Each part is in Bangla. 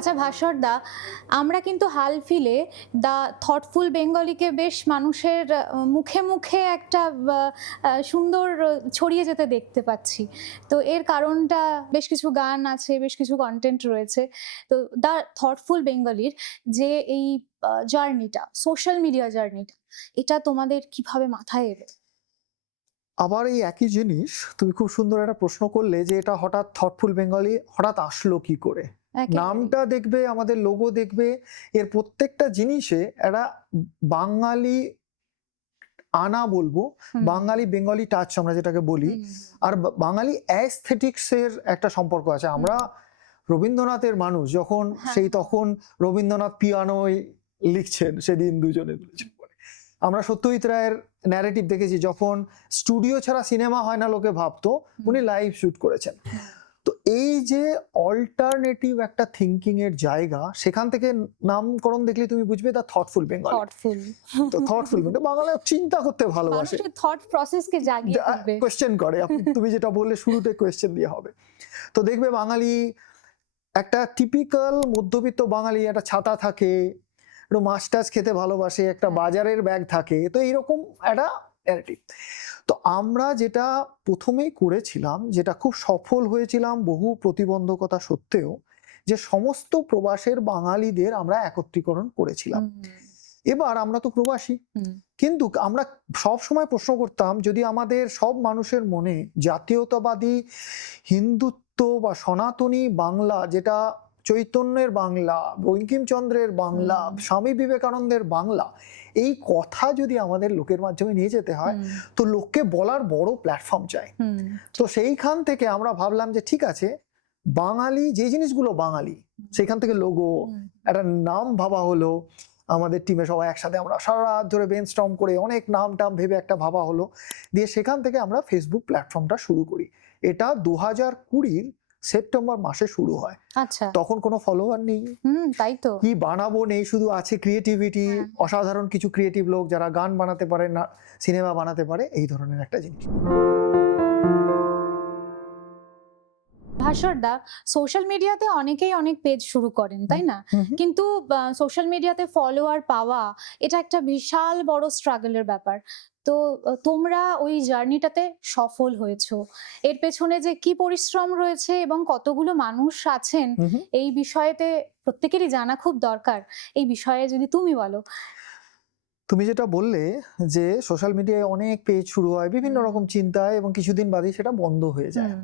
আচ্ছা ভাস্বর দা, আমরা কিন্তু হাল ফিলে দ্য থটফুল বেঙ্গলিকে বেশ মানুষের মুখে মুখে একটা সুন্দর ছড়িয়ে যেতে দেখতে পাচ্ছি। তো এর কারণটা বেশ কিছু গান আছে, বেশ কিছু কন্টেন্ট রয়েছে। তো দ্য থটফুল বেঙ্গলির যে এই জার্নিটা, সোশ্যাল মিডিয়া জার্নিটা, এটা তোমাদের কিভাবে মাথায় এলো? আবার এই একই জিনিস তুমি খুব সুন্দর একটা প্রশ্ন করলে যে এটা হঠাৎ থটফুল বেঙ্গলি হঠাৎ আসলো কি করে। নামটা দেখবে, আমাদের লোগো দেখবে, এর প্রত্যেকটা জিনিসে একটা বাঙালি আনা বলবো, বাঙালি বেঙ্গলি টাচ আমরা যেটাকে বলি, আর বাঙালি অ্যাস্থেটিক্স এর একটা সম্পর্ক আছে। আমরা রবীন্দ্রনাথের মানুষ যখন, সেই তখন রবীন্দ্রনাথ পিয়ানোয় লিখছেন সেদিন দুজনে আমরা সত্যজিৎ রায়ের ন্যারেটিভ দেখেছি, যখন স্টুডিও ছাড়া সিনেমা হয় না লোকে ভাবতো, উনি লাইভ শুট করেছেন। তো এই যে অল্টারনেটিভ একটা থিঙ্কিং এর জায়গা, সেখান থেকে নামকরণ দেখলে তুমি বুঝবে দা থটফুল বেঙ্গল। তো থটফুল মানে বাংলা চিন্তা করতে ভালোবাসে, থট প্রসেসকে জাগিয়ে তুলবে, কোয়েশ্চেন করে। তুমি যেটা বললে শুরুতে কোয়েশ্চেন দিয়ে হবে, তো দেখবে বাঙালি একটা টিপিক্যাল মধ্যবিত্ত বাঙালি, একটা ছাতা থাকে, একটু মাছ টাছ খেতে ভালোবাসে, একটা বাজারের ব্যাগ থাকে, তো এইরকম একটা ন্যারেটিভ। তো আমরা যেটা প্রথমেই করেছিলাম, যেটা খুব সফল হয়েছিলাম বহু প্রতিবন্ধকতা সত্ত্বেও, যে সমস্ত প্রবাসের বাঙালিদের আমরা একত্রীকরণ করেছিলাম। এবার আমরা তো প্রবাসী, কিন্তু আমরা সব সময় প্রশ্ন করতাম, যদি আমাদের সব মানুষের মনে জাতীয়তাবাদী হিন্দুত্ব বা সনাতনী বাংলা, যেটা চৈতন্যের বাংলা, বঙ্কিমচন্দ্রের বাংলা, স্বামী বিবেকানন্দের বাংলা, এই কথা যদি আমাদের লোকের মাধ্যমে নিয়ে যেতে হয়, তো লোককে বলার বড় প্ল্যাটফর্ম চাই। তো সেইখান থেকে আমরা ভাবলাম যে ঠিক আছে, বাঙালি যে জিনিসগুলো বাঙালি, সেখান থেকে লোগো, একটা নাম ভাবা হলো। আমাদের টিমে সবাই একসাথে আমরা সারা রাত ধরে ব্রেনস্টর্ম করে অনেক নাম টাম ভেবে একটা ভাবা হলো, দিয়ে সেখান থেকে আমরা ফেসবুক প্ল্যাটফর্মটা শুরু করি। এটা 2020 সেপ্টেম্বর মাসে শুরু হয়। আচ্ছা, তখন কোনো ফলোয়ার নেই, তাই তো, কি বানাবো নেই, শুধু আছে ক্রিয়েটিভিটি, অসাধারণ কিছু ক্রিয়েটিভ লোক যারা গান বানাতে পারে, না সিনেমা বানাতে পারে, এই ধরনের একটা জিনিস। ভাস্বর দা, সোশ্যাল মিডিয়াতে অনেকেই অনেক পেজ শুরু করেন, তাই না? কিন্তু সোশ্যাল মিডিয়াতে ফলোয়ার পাওয়া, এটা একটা বিশাল বড় স্ট্রাগলের ব্যাপার। তো তোমরা ওই জার্নিটাতে সফল হয়েছো, এর পেছনে যে কি পরিশ্রম রয়েছে এবং কতগুলো মানুষ আছেন এই বিষয়েতে প্রত্যেকেরই জানা খুব দরকার। এই বিষয়ে যদি তুমি বলো। তুমি যেটা বললে যে সোশ্যাল মিডিয়ায় অনেক পেজ শুরু হয় বিভিন্ন রকম চিন্তায়, এবং কিছুদিন বাদেই সেটা বন্ধ হয়ে যায়।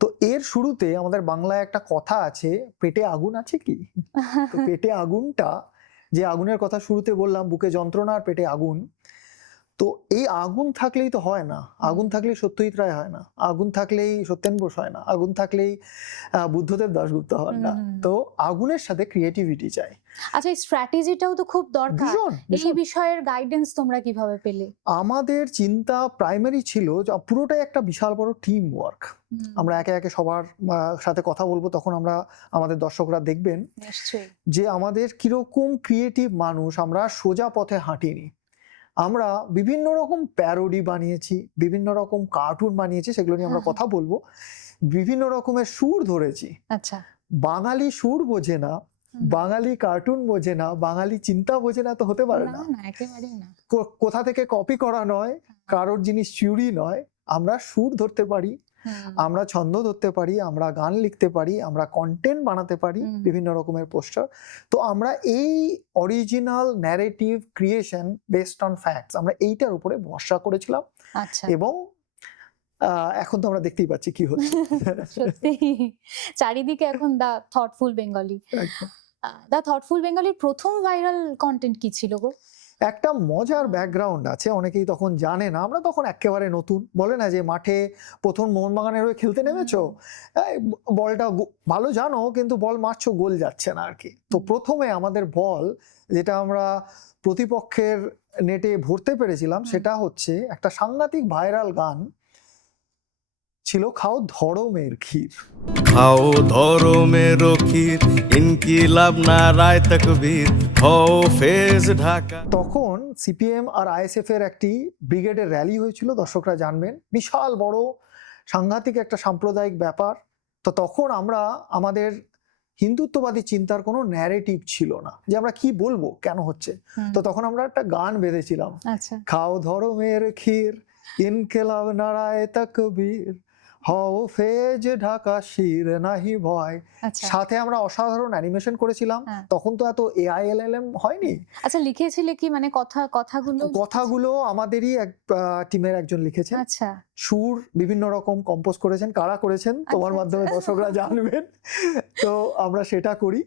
তো এর শুরুতে আমাদের বাংলায় একটা কথা আছে, পেটে আগুন আছে কি? তো পেটে আগুনটা, যে আগুনের কথা শুরুতে বললাম, বুকে যন্ত্রণা আর পেটে আগুন, তো এই আগুন থাকলেই তো হয় না। আগুন থাকলেই সত্যজিৎ রায় হয় না, আগুন থাকলেই সত্যেন বোস হয় না, আগুন থাকলেই বুদ্ধদেব দাশগুপ্ত হন না। তো আগুনের সাথে ক্রিয়েটিভিটি চাই। আচ্ছা, এই স্ট্র্যাটেজিটাও তো খুব দরকার। এই বিষয়ের গাইডেন্স তোমরা কিভাবে পেলে? আমাদের চিন্তা প্রাইমারি ছিল, পুরোটাই একটা বিশাল বড় টিম ওয়ার্ক। আমরা একে একে সবার সাথে কথা বলবো, তখন আমরা, আমাদের দর্শকরা দেখবেন যে আমাদের কিরকম ক্রিয়েটিভ মানুষ। আমরা সোজা পথে হাঁটিনি, আমরা বিভিন্ন রকম প্যারোডি বানিয়েছি, বিভিন্ন রকম কার্টুন বানিয়েছি, সেগুলো নিয়ে আমরা কথা বলবো। বিভিন্ন রকমের সুর ধরেছি। আচ্ছা, বাঙালি সুর বোঝে না, বাঙালি কার্টুন বোঝে না, বাঙালি চিন্তা বোঝে না, তো হতে পারে না। কোথা থেকে কপি করা নয়, কারোর জিনিস চুরি নয়। আমরা সুর ধরতে পারি, আমরা ছন্দ ধরতে পারি, আমরা গান লিখতে পারি, আমরা কন্টেন্ট বানাতে পারি, বিভিন্ন রকমের পোস্টার। তো আমরা এই original narrative creation based on facts, আমরা এইটার উপরে ভরসা করেছিলাম। এবং এখন তো আমরা দেখতেই পাচ্ছি কি হচ্ছে। সত্যি চারিদিকে এখন দা থটফুল বেঙ্গলি। দা থটফুল বেঙ্গলির প্রথম ভাইরাল কন্টেন্ট কি ছিল গো? একটা মজার ব্যাকগ্রাউন্ড আছে, অনেকেই তখন জানে না, আমরা তখন একেবারে নতুন। বলে না যে মাঠে প্রথম মোহনবাগানের হয়ে খেলতে নেমেছো, বলটা ভালো জানো কিন্তু বল মারছো, গোল যাচ্ছে না আর কি। তো প্রথমে আমাদের বল, যেটা আমরা প্রতিপক্ষের নেটে ভরতে পেরেছিলাম, সেটা হচ্ছে একটা সাংঘাতিক ভাইরাল গান ছিল খাও ধরমের ক্ষীর। খাও ধরমের ক্ষীর, ইনকিলাব নারায় তকবীর, হও ফেজ ঢাকা। তখন সিপিএম আর আইএসএফ এর একটি ব্রিগেডের র্যালি হয়েছিল, দর্শকরা জানবেন, বিশাল বড় সাংঘাতিক একটা সাম্প্রদায়িক ব্যাপার। তো তখন আমরা আমাদের হিন্দুত্ববাদী চিন্তার কোনো ন্যারেটিভ ছিল না যে আমরা কি বলবো, কেন হচ্ছে। তো তখন আমরা একটা গান বেঁধেছিলাম, আচ্ছা খাও ধরমের ক্ষীর, ইনকেলাব নারায় তাকবীর, হও ফেজ ঢাকা শির নাহি ভয়। আচ্ছা সাথে আমরা অসাধারণ অ্যানিমেশন করেছিলাম। হ্যাঁ। তখন তো এত এআইএলএলএম হয়নি। আচ্ছা লিখেছিলে কি, মানে কথাগুলো? কথাগুলো আমাদেরই এক টিমের একজন লিখেছেন, আচ্ছা সুর বিভিন্ন রকম কম্পোজ করেছেন। কারা করেছেন তোমার আচ্ছা, মাধ্যমে আচ্ছা। দর্শকরা জানবেন। তো আমরা সেটা করি,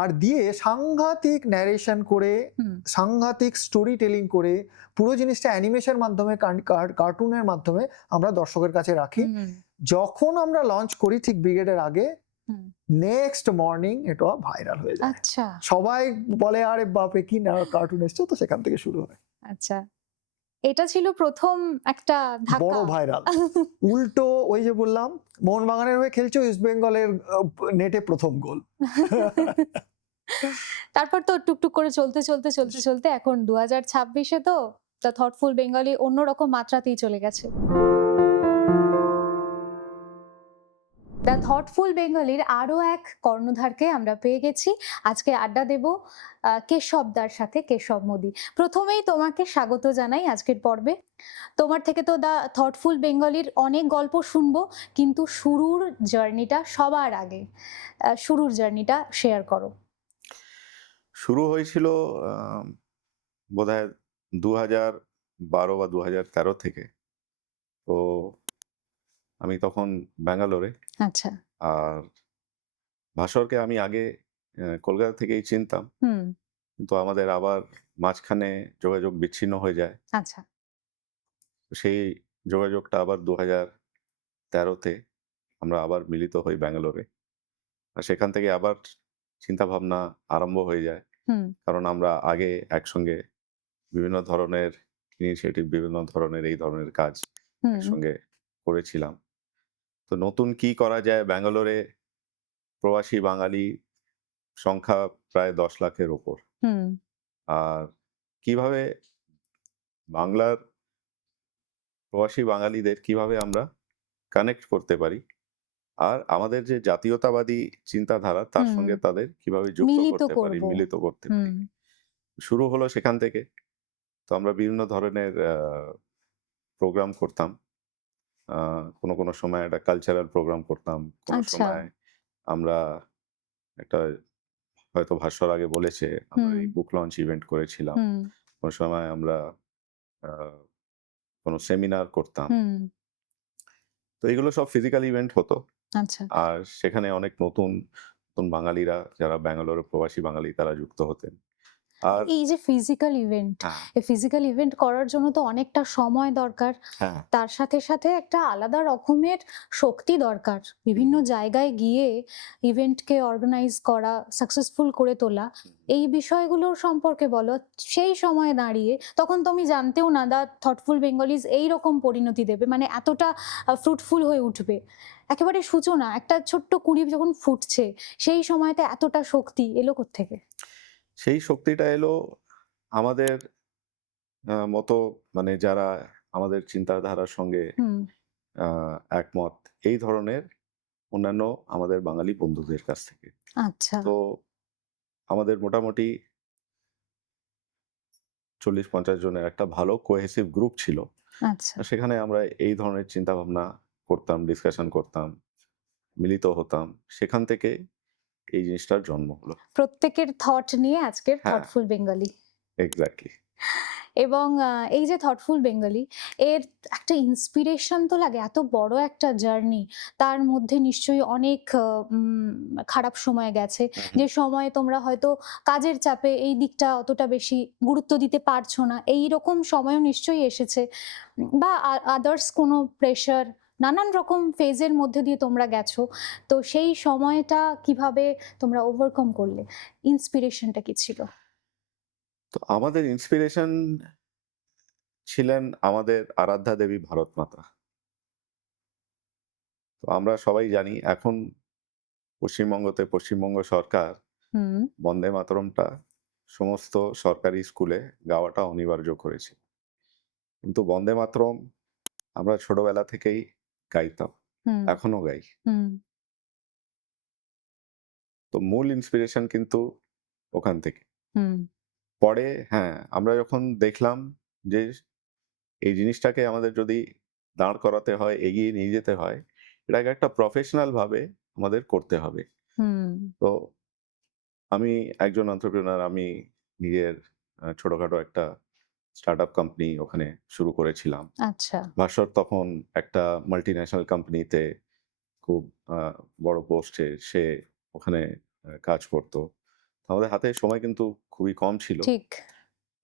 আর দিয়ে সাংঘাতিক ন্যারেশন করে, হুম, সাংঘাতিক স্টোরি টেলিং করে, পুরো জিনিসটা অ্যানিমেশন মাধ্যমে, কার্টুনের মাধ্যমে আমরা দর্শকের কাছে রাখি। হুম, যখন আমরা লঞ্চ করি ঠিক ব্রিগেডের আগে, হুম। নেক্সট মর্নিং এটা ভাইরাল হয়ে যায়। আচ্ছা সবাই বলে আরে বাপরে কি না কার্টুন এসছে। তো সেখান থেকে শুরু হয় আচ্ছা, এটা ছিল প্রথম একটা ধাক্কা। বড় ভাইরাল। উল্টো ওই যে বললাম, মোহনবাগানের হয়ে খেলছো, ইস্ট বেঙ্গলের নেটে প্রথম গোল। তারপর তো টুকটুক করে চলতে চলতে চলতে চলতে এখন 2026-এ তো দ্য থটফুল বেঙ্গলি অন্যরকম মাত্রাতেই চলে গেছে। দ্য থটফুল বেঙ্গলির আরো এক কর্ণধারকে আমরা পেয়ে গেছি। আজকে আড্ডা দেব কেশবদার সাথে, কেশব মোদি। প্রথমেই তোমাকে স্বাগত জানাই আজকের পর্বে। তোমার থেকে তো দ্য থটফুল বেঙ্গলির অনেক গল্প শুনবো, কিন্তু শুরুর জার্নিটা সবার আগে, শুরুর জার্নিটা শেয়ার করো। শুরু হয়েছিল বোধহয় 2012 বা 2013 থেকে। তো আমি তখন ব্যাঙ্গালোরে। আচ্ছা আর ভাস্বরকে আমি আগে কলকাতা থেকেই চিনতাম, হুম কিন্তু আমাদের আবার মাঝখানে যোগাযোগ বিচ্ছিন্ন হয়ে যায়। আচ্ছা তো সেই যোগাযোগটা আবার 2013-তে আমরা আবার মিলিত হই ব্যাঙ্গালোরে। আর সেখান থেকে আবার চিন্তা ভাবনা আরম্ভ হয়ে যায়, হুম কারণ আমরা আগে একসঙ্গে বিভিন্ন ধরনের ইনিশিয়েটিভ, বিভিন্ন ধরনের এই ধরনের কাজ হুম একসঙ্গে করেছিলাম। তো নতুন কি করা যায়, ব্যাঙ্গালোরে প্রবাসী বাঙালি সংখ্যা প্রায় 10 লাখের ওপর। হুম আর কিভাবে বাংলার প্রবাসী বাঙালিদের কিভাবে আমরা কানেক্ট করতে পারি, আর আমাদের যে জাতীয়তাবাদী চিন্তাধারা তার হুম। সঙ্গে তাদের কিভাবে যুক্ত মিলিত করতে পারি, করবো। মিলিত করতে হুম পারি। শুরু হলো সেখান থেকে। তো আমরা বিভিন্ন ধরনের প্রোগ্রাম করতাম। কোনো সময় একটা কালচারাল প্রোগ্রাম করতাম। কোনো আচ্ছা সময় আমরা একটা, হয়তো ভাস্বর আগে বলেছে, আমরা হুম এই বুক লঞ্চ ইভেন্ট করেছিলাম। হুম কোনো সময় আমরা আ কোনো সেমিনার করতাম। হুম তো এগুলো সব ফিজিক্যাল ইভেন্ট হতো। আচ্ছা। আর সেখানে অনেক নতুন, নতুন বাঙালিরা যারা ব্যাঙ্গালোরে প্রবাসী বাঙালি তারা যুক্ত হতেন। আর এই যে ফিজিক্যাল ইভেন্ট, হ্যাঁ, এই ফিজিক্যাল ইভেন্ট করার জন্য তো অনেকটা সময় দরকার। হ্যাঁ, তার সাথে সাথে একটা আলাদা রকমের শক্তি দরকার। বিভিন্ন জায়গায় গিয়ে ইভেন্টকে অর্গানাইজ করা, সাকসেসফুল করে তোলা, এই বিষয়গুলোর সম্পর্কে বলো। সেই সময়ে দাঁড়িয়ে তখন তুমি জানতেও না দ্য থটফুল বেঙ্গলিজ এইরকম পরিণতি দেবে, মানে এতটা ফ্রুটফুল হয়ে উঠবে। একেবারে সূচনা, একটা ছোট্ট কুঁড়ি যখন ফুটছে, সেই সময়তে এতটা শক্তি এলো কোত্থেকে? সেই শক্তিটা এলো আমাদের মতো, মানে যারা আমাদের চিন্তাধারার সঙ্গে হুম একমত, এই ধরনের অন্যান্য আমাদের বাঙালি বন্ধুদের কাছ থেকে। আচ্ছা তো আমাদের মোটামুটি 40-50 জনের একটা ভালো কোহেসিভ গ্রুপ ছিল। আচ্ছা। সেখানে আমরা এই ধরনের চিন্তাভাবনা করতাম, ডিসকাশন করতাম, মিলিত হতাম। সেখান থেকে এই জিনিসটার জন্ম হলো। প্রত্যেকের থট নিয়ে আজকের হ্যাঁ, থটফুল বেঙ্গলি। এক্সাক্টলি। এবং এই যে থটফুল বেঙ্গলি, এর একটা ইন্সপিরেশন তো লাগে, এত বড় একটা জার্নি। তার মধ্যে নিশ্চয়ই অনেক খারাপ সময় গেছে, হুম, হুম। যে সময়ে তোমরা হয়তো কাজের চাপে এই দিকটা অতটা বেশি গুরুত্ব দিতে পারছো না, এইরকম সময়ও নিশ্চয়ই এসেছে। বা আদার্স কোনো প্রেশার, নানান রকম ফেজের মধ্যে দিয়ে তোমরা গেছো। তো সেই সময়টা কিভাবে তোমরা ওভারকাম করলে? ইন্সপিরেশনটা কি ছিল? তো আমাদের ইন্সপিরেশন ছিলেন আমাদের আরাধ্যা দেবী ভারত মাতা। তো আমরা সবাই জানি এখন পশ্চিমবঙ্গতে পশ্চিমবঙ্গ সরকার হুম বন্দে মাতরমটা সমস্ত সরকারি স্কুলে গাওয়াটা অনিবার্য করেছে। কিন্তু বন্দে মাতরম আমরা ছোটবেলা থেকেই গাইতাম, হুম এখনো গাই। হুম তো মূল ইন্সপিরেশন কিন্তু ওখান থেকে। হুম পরে হ্যাঁ, আমরা যখন দেখলাম যে এই জিনিসটাকে আমাদের যদি দাঁড় করাতে হয়, এগিয়ে নিয়ে যেতে হয়, এটাকে একটা প্রফেশনাল ভাবে আমাদের করতে হবে। হুম তো আমি একজন এন্টারপ্রেনার, আমি নিজের ছোটখাটো একটা স্টার্টআপ কোম্পানি ওখানে শুরু করেছিলাম। আচ্ছা ভাস্বর তখন একটা মাল্টিন্যাশনাল কোম্পানিতে খুব আ বড় পোস্টে সে ওখানে কাজ করত। আমাদের হাতে সময় কিন্তু খুবই কম ছিল। ঠিক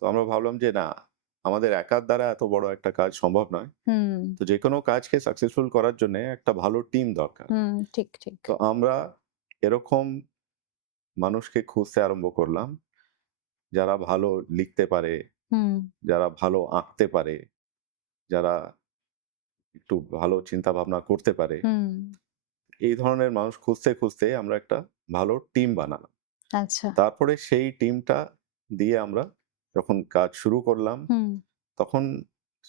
তো আমরা ভাবলাম যে না, আমাদের একার দ্বারা এত বড় একটা কাজ সম্ভব নয়। হুম তো যেকোনো কাজকে সাকসেসফুল করার জন্যে একটা ভালো টিম দরকার। হুম ঠিক ঠিক তো আমরা এরকম মানুষকে খুঁজতে আরম্ভ করলাম, যারা ভালো লিখতে পারে, হুম যারা ভালো আঁকতে পারে, যারা একটু ভালো চিন্তা ভাবনা করতে পারে। হুম এই ধরনের মানুষ খুঁজতে, খুঁজতে আমরা একটা ভালো টিম বানালাম। আচ্ছা তারপরে সেই টিমটা দিয়ে আমরা যখন কাজ শুরু করলাম, হুম তখন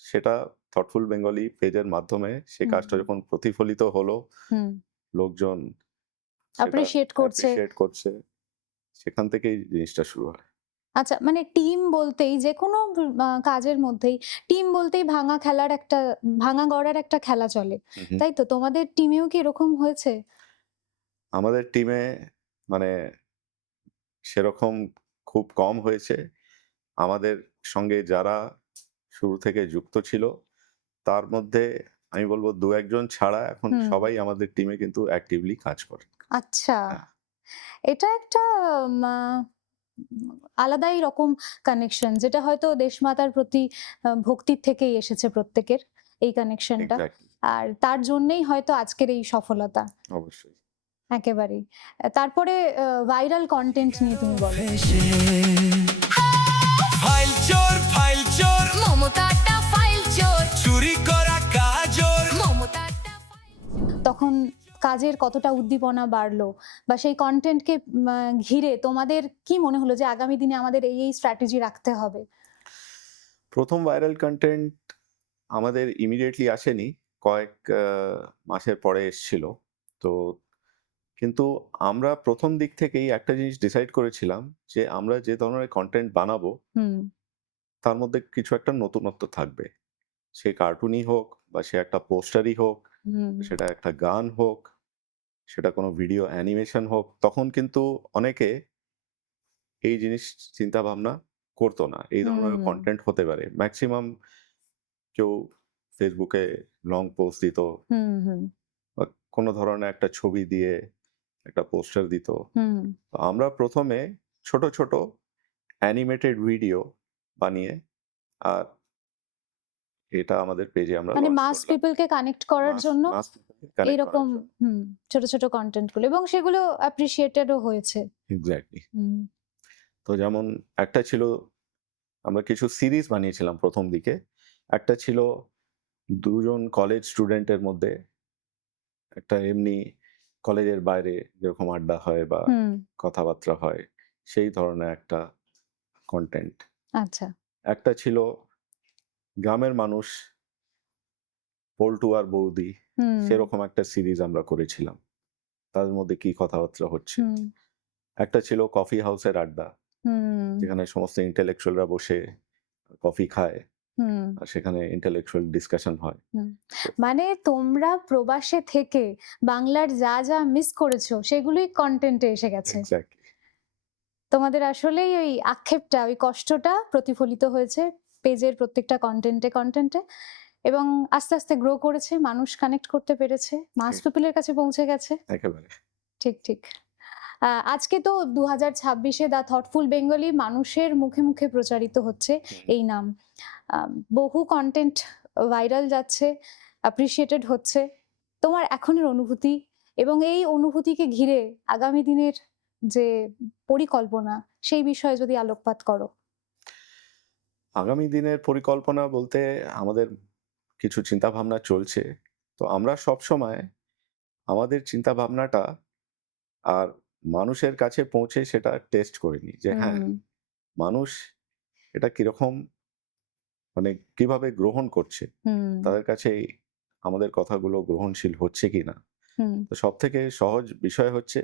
সেটা থটফুল বেঙ্গলি পেজের মাধ্যমে সে হুম কাজটা যখন প্রতিফলিত হলো, হুম লোকজন সেটা অ্যাপ্রিশিয়েট করছে। অ্যাপ্রিশিয়েট করছে, সেখান থেকেই জিনিসটা শুরু হয়। আচ্ছা মানে টিম বলতেই যেকোনো কাজের মধ্যেই টিম বলতেই ভাঙা খেলার একটা ভাঙা গড়ার একটা খেলা চলে। হু, হু। তাই তো? তোমাদের টিমেও কি এরকম হয়েছে? আমাদের টিমে মানে সেরকম খুব কম হয়েছে। আমাদের সঙ্গে যারা শুরু থেকে যুক্ত ছিল, তার মধ্যে আমি বলব ২-১ জন ছাড়া এখন হুম, সবাই আমাদের টিমে কিন্তু অ্যাক্টিভলি কাজ করে। আচ্ছা। হ্যাঁ, এটা একটা মা আলাদাই রকম কানেকশন যেটা হয়তো দেশমাতার প্রতি ভক্তির থেকেই এসেছে প্রত্যেকের এই কানেকশনটা। এক্সাক্টলি, আর তার জন্যেই হয়তো আজকের এই সফলতা। অবশ্যই। একেবারেই। তারপরে ভাইরাল কনটেন্ট নিয়ে তুমি বলো। ফাইল চোর মমতাটা ফাইল চোর চুরি করা কাজর মমতাটা তখন কাজের কতটা উদ্দীপনা বাড়লো বা সেই কনটেন্টকে ঘিরে তোমাদের কি মনে হলো যে আগামী দিনে আমাদের এই স্ট্র্যাটেজি রাখতে হবে? ১ম ভাইরাল কনটেন্ট আমাদের ইমিডিয়েটলি আসেনি। কয়েক মাসের পরে এসছিল। তো কিন্তু আমরা ১ম দিক থেকেই একটা জিনিস ডিসাইড করেছিলাম যে আমরা যে ধরনের কনটেন্ট বানাবো, হুম, তার মধ্যে কিছু একটা নতুনত্ব থাকবে। সে কার্টুনই হোক বা সে একটা পোস্টারই হোক, হুম, সেটা একটা গান হোক, সেটা কোনো ভিডিও অ্যানিমেশন হোক, তখন কিন্তু অনেকে এই জিনিস চিন্তা ভাবনা করত না। এই ধরনের হুম, কনটেন্ট হতে পারে। মেক্সিমাম কেউ ফেসবুকে লং পোস্ট দিত হুম, হুম, বা কোনো ধরনের একটা ছবি দিয়ে একটা পোস্টার দিত। হুম। তো আমরা ১ম এ ছোট, ছোট অ্যানিমেটেড ভিডিও বানিয়ে আর এটা আমাদের পেজে আমরা মানে লঞ্চ মাস করলাম। পিপল কে কানেক্ট করার মাস জন্য মাস কানেক্ট এইরকম করার জন্য। হুম, ছোট, ছোট কনটেন্ট গুলো এবং সেগুলো অ্যাপ্রিশিয়েটেড ও হয়েছে। এক্সাক্টলি। হুম, তো যেমন একটা ছিল, আমরা কিছু সিরিজ বানিয়েছিলাম ১ম দিকে। একটা ছিল ২ জন কলেজ স্টুডেন্টের মধ্যে একটা এমনি কলেজের বাইরে যেরকম আড্ডা হয় বা হুম, কথাবার্তা হয়, সেই ধরনের একটা কনটেন্ট। আচ্ছা। একটা ছিল গ্রামের মানুষ, পল্টু আর বৌদি, হুম, সেরকম একটা সিরিজ আমরা করেছিলাম। তাদের মধ্যে কি কথাবার্তা হচ্ছে। হুম, একটা ছিল কফি হাউসের আড্ডা, হুম, যেখানে সমস্ত ইন্টেলেকচুয়ালরা বসে কফি খায়। হুম, আর সেখানে ইন্টেলেকচুয়াল ডিসকাশন হয়। হুম। তো মানে তোমরা প্রবাসে থেকে বাংলার যা, যা মিস করেছো সেগুলোই কনটেন্টে এসে গেছে। এক্সাক্টলি, তোমাদের আসলেই ওই আক্ষেপটা, ওই কষ্টটা প্রতিফলিত হয়েছে পেজের প্রত্যেকটা কনটেন্টে এবং আস্তে, আস্তে গ্রো করেছে। মানুষ কানেক্ট করতে পেরেছে। মাস পিপল এর কাছে পৌঁছে গেছে। একেবারে। ঠিক, ঠিক। আজকে তো ২০২৬ এ দ্য থটফুল বেঙ্গলি মানুষের মুখে, মুখে প্রচারিত হচ্ছে হুম। এই নাম। আ বহু কনটেন্ট ভাইরাল যাচ্ছে, অ্যাপ্রিশিয়েটেড হচ্ছে। তোমার এখনের অনুভূতি এবং এই অনুভূতিকে ঘিরে আগামী দিনের যে পরিকল্পনা সেই বিষয়ে যদি আলোকপাত করো। আগামী দিনের পরিকল্পনা বলতে আমাদের কিছু চিন্তাভাবনা চলছে। তো আমরা সবসময় আমাদের চিন্তা ভাবনাটা আর মানুষের কাছে পৌঁছে সেটা টেস্ট করে নিই যে হ্যাঁ, হুম মানুষ এটা কিরকম মানে কিভাবে গ্রহণ করছে, হুম তাদের কাছে আমাদের কথাগুলো গ্রহণশীল হচ্ছে কিনা। হুম তো সব থেকে সহজ বিষয় হচ্ছে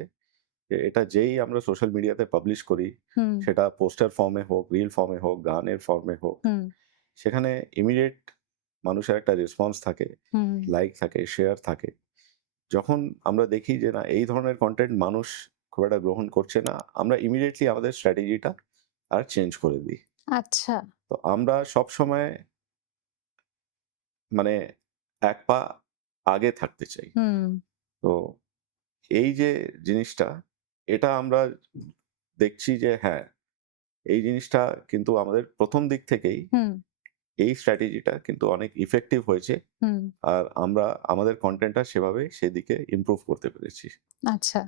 যে এটা যেই আমরা সোশ্যাল মিডিয়াতে পাবলিশ করি, হুম সেটা পোস্টার ফর্মে হোক, রিল ফর্মে হোক, গানের ফর্মে হোক, হুম সেখানে ইমিডিয়েট মানুষের একটা রেসপন্স থাকে, হুম লাইক থাকে, শেয়ার থাকে। যখন আমরা দেখি যে না এই ধরনের কন্টেন্ট মানুষ খুব একটা গ্রহণ করছে না, আমরা ইমিডিয়েটলি আমাদের স্ট্র্যাটেজিটা আর চেঞ্জ করে দিই। আচ্ছা তো আমরা সবসময় মানে এক পা আগে থাকতে চাই। হুম তো এই যে জিনিসটা, এটা আমরা দেখছি যে হ্যাঁ, এই জিনিসটা কিন্তু আমাদের ১ম দিক থেকেই হুম এই স্ট্র্যাটেজিটা কিন্তু অনেক ইফেক্টিভ হয়েছে। হুম আর আমরা আমাদের কনটেন্টটা সেভাবে সেদিকে ইমপ্রুভ করতে পেরেছি। আচ্ছা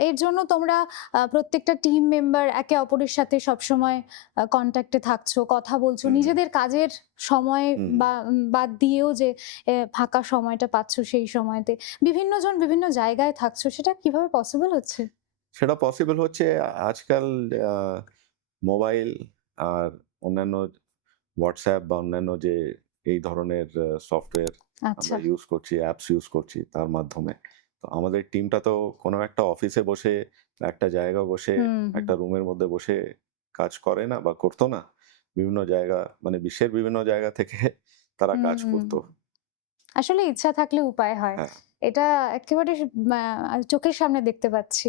এর জন্য তোমরা প্রত্যেকটা টিম মেম্বার একে অপরের সাথে সবসময় কন্ট্যাক্টে থাকছো, কথা বলছো, হুম। নিজেদের কাজের সময় হুম। বা বাদ দিয়েও যে ফাঁকা সময়টা পাচ্ছো সেই সময়তে বিভিন্ন জন বিভিন্ন জায়গায় থাকছো, সেটা কিভাবে পসিবল হচ্ছে? সেটা পসিবল হচ্ছে আজকাল আ মোবাইল আর অন্যান্য WhatsApp বা অন্যান্য যে এই ধরনের সফটওয়্যার আচ্ছা আমরা ইউজ করছি, অ্যাপস ইউজ করছি তার মাধ্যমে। তো আমাদের টিমটা তো কোনো একটা অফিসে বসে, একটা জায়গায় বসে, হুম হুম একটা রুমের মধ্যে বসে কাজ করে না বা করতো না। বিভিন্ন জায়গা মানে বিশ্বের বিভিন্ন জায়গা থেকে তারা হুম কাজ হুম। করতো। আসলে ইচ্ছা থাকলে উপায় হয়, হ্যাঁ। এটা একেবারে চোখের সামনে দেখতে পাচ্ছি।